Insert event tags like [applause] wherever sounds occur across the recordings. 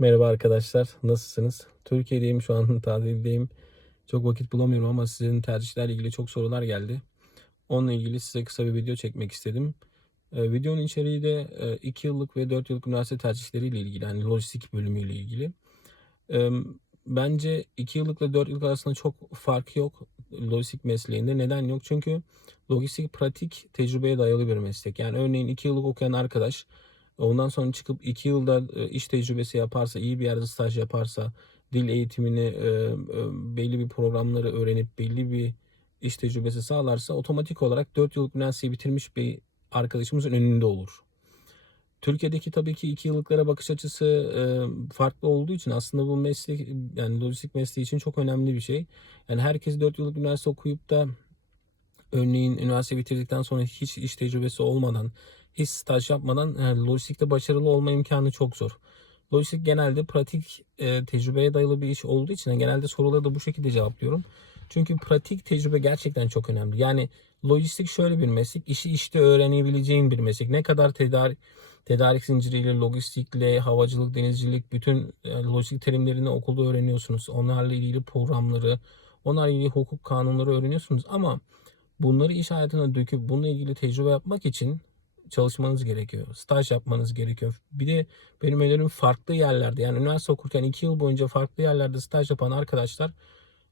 Merhaba arkadaşlar, nasılsınız? Türkiye'deyim şu an, [laughs] tatildeyim. Çok vakit bulamıyorum ama sizin tercihlerle ilgili çok sorular geldi. Onunla ilgili size kısa bir video çekmek istedim. Ee, videonun içeriği de 2 yıllık ve 4 yıllık üniversite tercihleriyle ilgili, yani lojistik bölümüyle ilgili. Ee, bence 2 yıllık ve 4 yıllık arasında çok fark yok lojistik mesleğinde. Neden yok? Çünkü lojistik pratik tecrübeye dayalı bir meslek. Yani örneğin 2 yıllık okuyan arkadaş Ondan sonra çıkıp 2 yılda e, iş tecrübesi yaparsa, iyi bir yerde staj yaparsa, dil eğitimini, e, e, belli bir programları öğrenip belli bir iş tecrübesi sağlarsa otomatik olarak 4 yıllık üniversiteyi bitirmiş bir arkadaşımızın önünde olur. Türkiye'deki tabii ki 2 yıllıklara bakış açısı farklı olduğu için aslında bu meslek yani lojistik mesleği için çok önemli bir şey. Yani herkes 4 yıllık üniversite okuyup da örneğin üniversite bitirdikten sonra hiç iş tecrübesi olmadan hiç staj yapmadan yani lojistikte başarılı olma imkanı çok zor. Lojistik genelde pratik e, tecrübeye dayalı bir iş olduğu için genelde soruları da bu şekilde cevaplıyorum. Çünkü pratik tecrübe gerçekten çok önemli. Yani lojistik şöyle bir meslek, işi işte öğrenebileceğin bir meslek. Ne kadar tedarik tedarik zinciriyle, lojistikle, havacılık, denizcilik, bütün e, lojistik terimlerini okulda öğreniyorsunuz. Onlarla ilgili programları, onlarla ilgili hukuk kanunları öğreniyorsunuz. Ama bunları iş hayatına döküp bununla ilgili tecrübe yapmak için çalışmanız gerekiyor. Staj yapmanız gerekiyor. Bir de benim önerim farklı yerlerde yani üniversite okurken 2 yıl boyunca farklı yerlerde staj yapan arkadaşlar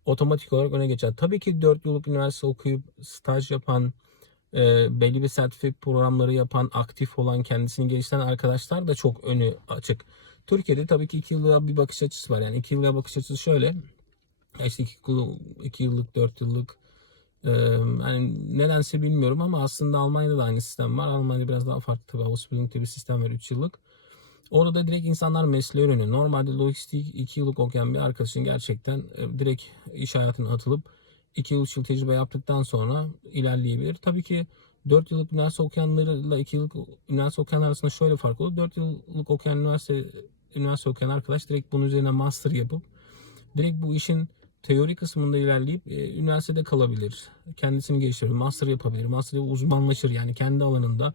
otomatik olarak öne geçer. Tabii ki 4 yıllık üniversite okuyup staj yapan, e, belli bir sertifik programları yapan, aktif olan, kendisini geliştiren arkadaşlar da çok önü açık. Türkiye'de tabii ki 2 yıllığa bir bakış açısı var. Yani 2 yıllığa bakış açısı şöyle. İşte 2 yıllık, 4 yıllık yani nedense bilmiyorum ama aslında Almanya'da da aynı sistem var. Almanya'da biraz daha farklı tabii. Ausbildung'da bir sistem var 3 yıllık. Orada direkt insanlar mesleği öğreniyor. Normalde lojistik 2 yıllık okuyan bir arkadaşın gerçekten direkt iş hayatına atılıp 2-3 yıl tecrübe yaptıktan sonra ilerleyebilir. Tabii ki 4 yıllık üniversite okuyanlarla 2 yıllık üniversite okuyanlar arasında şöyle fark olur. 4 yıllık okuyan üniversite üniversite okuyan arkadaş direkt bunun üzerine master yapıp direkt bu işin teori kısmında ilerleyip e, üniversitede kalabilir. Kendisini geliştirir, master yapabilir. Master uzmanlaşır yani kendi alanında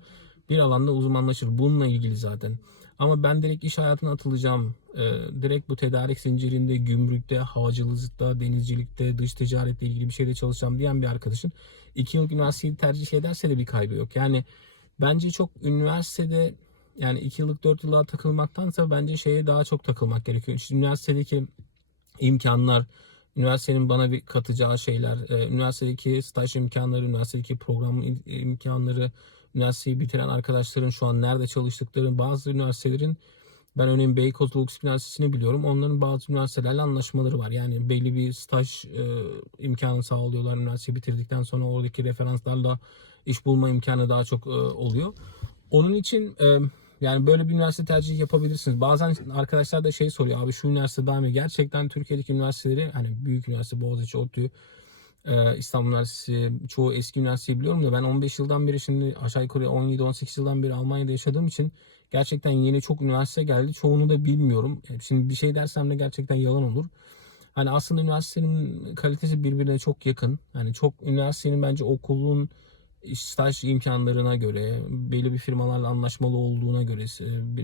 bir alanda uzmanlaşır. Bununla ilgili zaten. Ama ben direkt iş hayatına atılacağım. E, direkt bu tedarik zincirinde, gümrükte, havacılıkta, denizcilikte, dış ticaretle ilgili bir şeyde çalışacağım diyen bir arkadaşın 2 yıllık üniversiteyi tercih ederse de bir kaybı yok. Yani bence çok üniversitede yani 2 yıllık 4 yıllığa takılmaktansa bence şeye daha çok takılmak gerekiyor. İşte üniversitedeki imkanlar, üniversitenin bana bir katacağı şeyler, e, üniversitedeki staj imkanları, üniversitedeki program imkanları, üniversiteyi bitiren arkadaşların şu an nerede çalıştıkları, bazı üniversitelerin ben örneğin Beykoz Logis Üniversitesi'ni biliyorum. Onların bazı üniversitelerle anlaşmaları var. Yani belli bir staj e, imkanı sağlıyorlar. Üniversiteyi bitirdikten sonra oradaki referanslarla iş bulma imkanı daha çok e, oluyor. Onun için e, yani böyle bir üniversite tercih yapabilirsiniz. Bazen arkadaşlar da şey soruyor abi şu üniversite daha mı? Gerçekten Türkiye'deki üniversiteleri hani büyük üniversite Boğaziçi, ODTÜ, e, İstanbul Üniversitesi çoğu eski üniversiteyi biliyorum da ben 15 yıldan beri şimdi aşağı yukarı 17-18 yıldan beri Almanya'da yaşadığım için gerçekten yeni çok üniversite geldi. Çoğunu da bilmiyorum. Şimdi bir şey dersem de gerçekten yalan olur. Hani aslında üniversitenin kalitesi birbirine çok yakın. Yani çok üniversitenin bence okulun staj imkanlarına göre, belli bir firmalarla anlaşmalı olduğuna göre,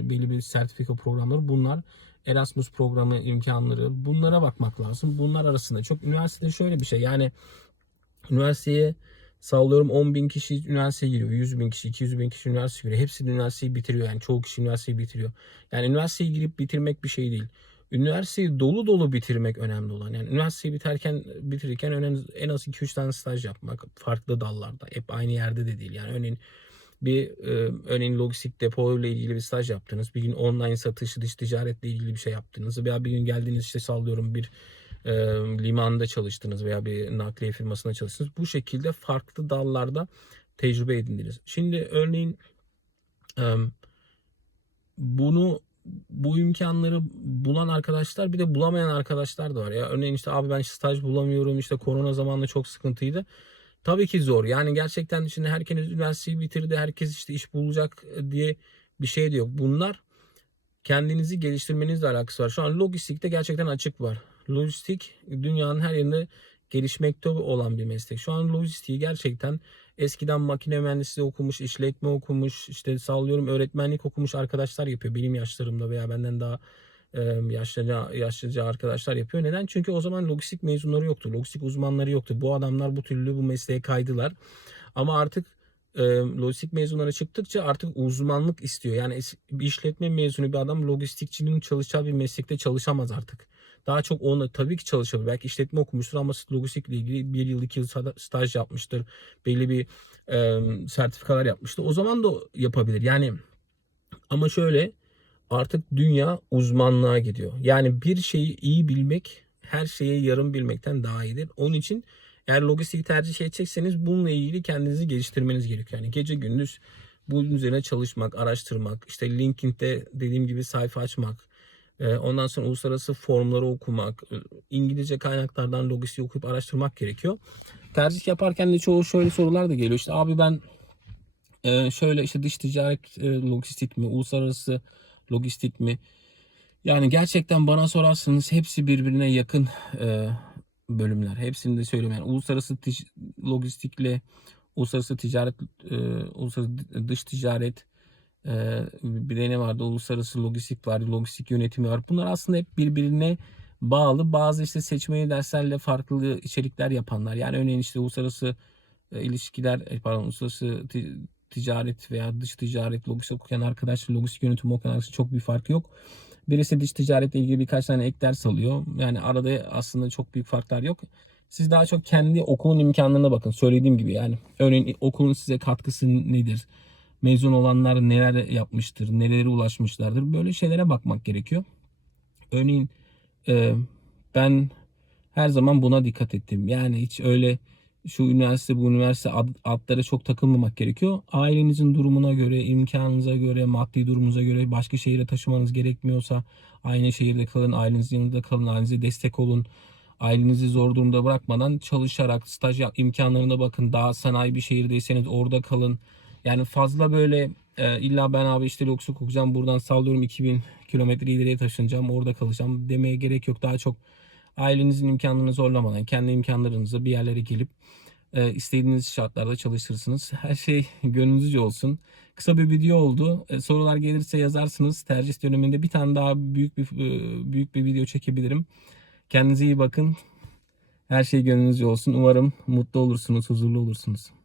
belli bir sertifika programları bunlar Erasmus programı imkanları bunlara bakmak lazım. Bunlar arasında çok üniversitede şöyle bir şey yani üniversiteye sallıyorum 10 bin kişi üniversiteye giriyor. 100 bin kişi, 200 bin kişi üniversiteye giriyor. Hepsi üniversiteyi bitiriyor yani çoğu kişi üniversiteyi bitiriyor. Yani üniversiteye girip bitirmek bir şey değil üniversiteyi dolu dolu bitirmek önemli olan. Yani üniversiteyi biterken bitirirken en, az 2-3 tane staj yapmak farklı dallarda. Hep aynı yerde de değil. Yani örneğin bir e, örneğin lojistik depo ile ilgili bir staj yaptınız. Bir gün online satış, dış ticaretle ilgili bir şey yaptınız. Veya bir gün geldiniz işte sallıyorum bir e, limanda çalıştınız veya bir nakliye firmasında çalıştınız. Bu şekilde farklı dallarda tecrübe edindiniz. Şimdi örneğin e, bunu bu imkanları bulan arkadaşlar bir de bulamayan arkadaşlar da var. Ya örneğin işte abi ben staj bulamıyorum işte korona zamanında çok sıkıntıydı. Tabii ki zor. Yani gerçekten şimdi herkes üniversiteyi bitirdi. Herkes işte iş bulacak diye bir şey de yok. Bunlar kendinizi geliştirmenizle alakası var. Şu an lojistikte gerçekten açık var. Lojistik dünyanın her yerinde gelişmekte olan bir meslek. Şu an lojistiği gerçekten eskiden makine mühendisliği okumuş, işletme okumuş, işte sallıyorum öğretmenlik okumuş arkadaşlar yapıyor. Benim yaşlarımda veya benden daha yaşlıca, yaşlıca arkadaşlar yapıyor. Neden? Çünkü o zaman lojistik mezunları yoktu. Lojistik uzmanları yoktu. Bu adamlar bu türlü bu mesleğe kaydılar. Ama artık lojistik mezunları çıktıkça artık uzmanlık istiyor. Yani işletme mezunu bir adam lojistikçinin çalışacağı bir meslekte çalışamaz artık. Daha çok onu tabii ki çalışabilir. Belki işletme okumuştur ama lojistikle ilgili bir yıl iki yıl sta- staj yapmıştır. Belli bir e, sertifikalar yapmıştır. O zaman da yapabilir. Yani ama şöyle artık dünya uzmanlığa gidiyor. Yani bir şeyi iyi bilmek her şeye yarım bilmekten daha iyidir. Onun için eğer lojistiği tercih edecekseniz bununla ilgili kendinizi geliştirmeniz gerekiyor. Yani gece gündüz bunun üzerine çalışmak, araştırmak, işte LinkedIn'de dediğim gibi sayfa açmak, ondan sonra uluslararası formları okumak, e, İngilizce kaynaklardan lojistiği okuyup araştırmak gerekiyor. Tercih yaparken de çoğu şöyle sorular da geliyor. İşte abi ben e, şöyle işte dış ticaret e, lojistik mi, uluslararası lojistik mi? Yani gerçekten bana sorarsanız hepsi birbirine yakın bölümler. Hepsini de söyleyeyim. Yani uluslararası lojistikle uluslararası ticaret, uluslararası dış ticaret, bir de ne vardı? Uluslararası lojistik var, lojistik yönetimi var. Bunlar aslında hep birbirine bağlı. Bazı işte seçmeli derslerle farklı içerikler yapanlar. Yani örneğin işte uluslararası e, ilişkiler, e, pardon, uluslararası ti- ticaret veya dış ticaret lojistik okuyan arkadaşlar, lojistik yönetimi okuyan arkadaşlar çok bir fark yok. Birisi dış ticaretle ilgili birkaç tane ek ders alıyor. Yani arada aslında çok büyük farklar yok. Siz daha çok kendi okulun imkanlarına bakın. Söylediğim gibi yani. Örneğin okulun size katkısı nedir? Mezun olanlar neler yapmıştır? Nelere ulaşmışlardır? Böyle şeylere bakmak gerekiyor. Örneğin e, ben her zaman buna dikkat ettim. Yani hiç öyle şu üniversite bu üniversite ad, adlara çok takılmamak gerekiyor. Ailenizin durumuna göre, imkanınıza göre, maddi durumunuza göre başka şehire taşımanız gerekmiyorsa aynı şehirde kalın, ailenizin yanında kalın, ailenize destek olun. Ailenizi zor durumda bırakmadan çalışarak staj imkanlarına bakın. Daha sanayi bir şehirdeyseniz orada kalın. Yani fazla böyle e, illa ben abi işte lojistik okuyacağım buradan sallıyorum 2000 kilometre ileriye taşınacağım orada kalacağım demeye gerek yok. Daha çok ailenizin imkanlarını zorlamadan kendi imkanlarınızla bir yerlere gelip e, istediğiniz şartlarda çalışırsınız. Her şey [laughs] gönlünüzce olsun. Kısa bir video oldu. E, sorular gelirse yazarsınız. Tercih döneminde bir tane daha büyük bir e, büyük bir video çekebilirim. Kendinize iyi bakın. Her şey gönlünüzce olsun. Umarım mutlu olursunuz, huzurlu olursunuz.